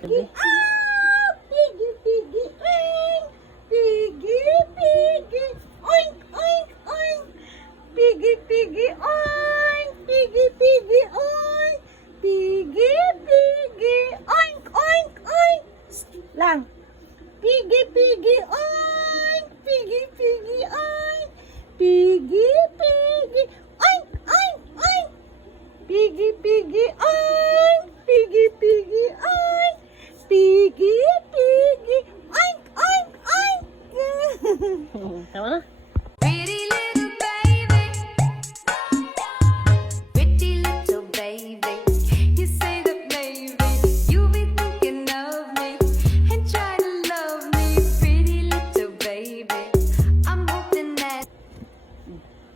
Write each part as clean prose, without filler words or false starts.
Piggy, piggy, oink! Piggy, piggy, oink, oink, oink! Piggy, piggy, oink! Piggy, piggy, oink! Piggy, piggy, oink, oink, oink! Lang. Piggy, piggy, oink! Piggy, piggy, oink! Piggy, piggy, oink, oink, oink! Piggy, piggy, oink! Piggy, piggy, oink! Piggy, piggy, oink, oink, oink! Tama na? Pretty little baby, pretty little baby. You say that maybe you'll be thinking of me and try to love me, pretty little baby. I'm hoping that.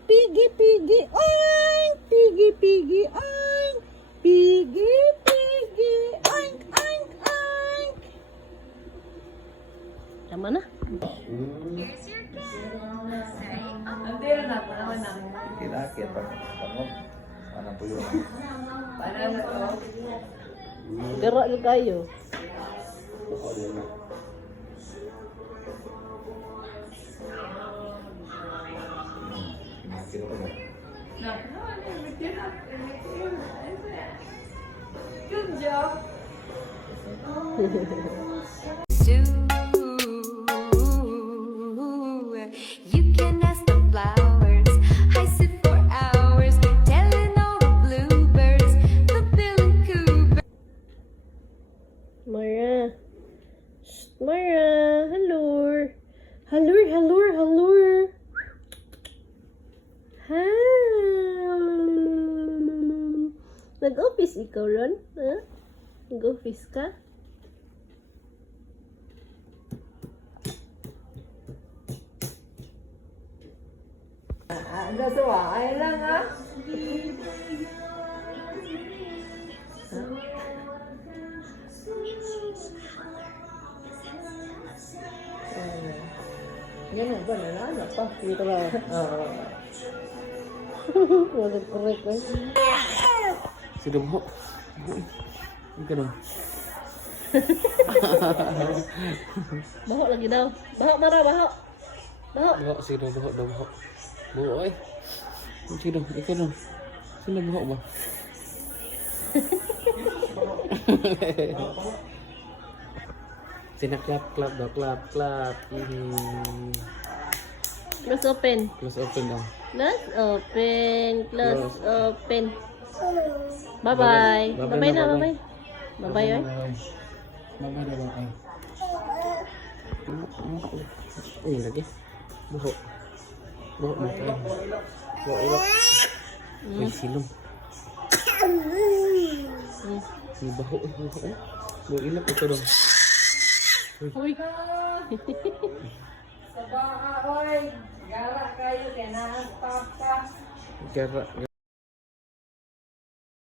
Piggy, piggy, oink! Piggy, piggy, oink! Piggy, piggy, oink, oink, oink! Tama na? Kinakit pa. Pangod. Ano po yun? Pero ano kayo? Kinakit pa ba? You can ask the flowers. I sit for hours telling all the bluebirds the bill and coo. Mara. Shh, Mara. Halur. Halur, halur, halur. Ha. Nag-office ikaw, Ron? Ha? Nag-office ka? Ay lang ha. Yan ba? Nalala pa. Dito ba? Oo. Wala correct eh. Sino mo? Ang ganun. Baho lagi daw. Baho, Mara, baho. Baho. Baho, sino baho daw baho? Baho ay. Sino? Ikaw daw. Sino baho ba? Sino clap, clap daw, clap, clap. Close open. Close open daw. Close open. Close Close. open. Bye-bye. Bye-bye Bye-bye na, na, bye-bye. Bye-bye, oy. Bye-bye na, bye-bye. Uy, lagi. Baho. Baho mo tayo. Baho ilap. Uy, silong. Uy, baho. Baho ilap ito daw. Uy. Sa baka, oy. Gara kayo, kaya nahas papa. Gara.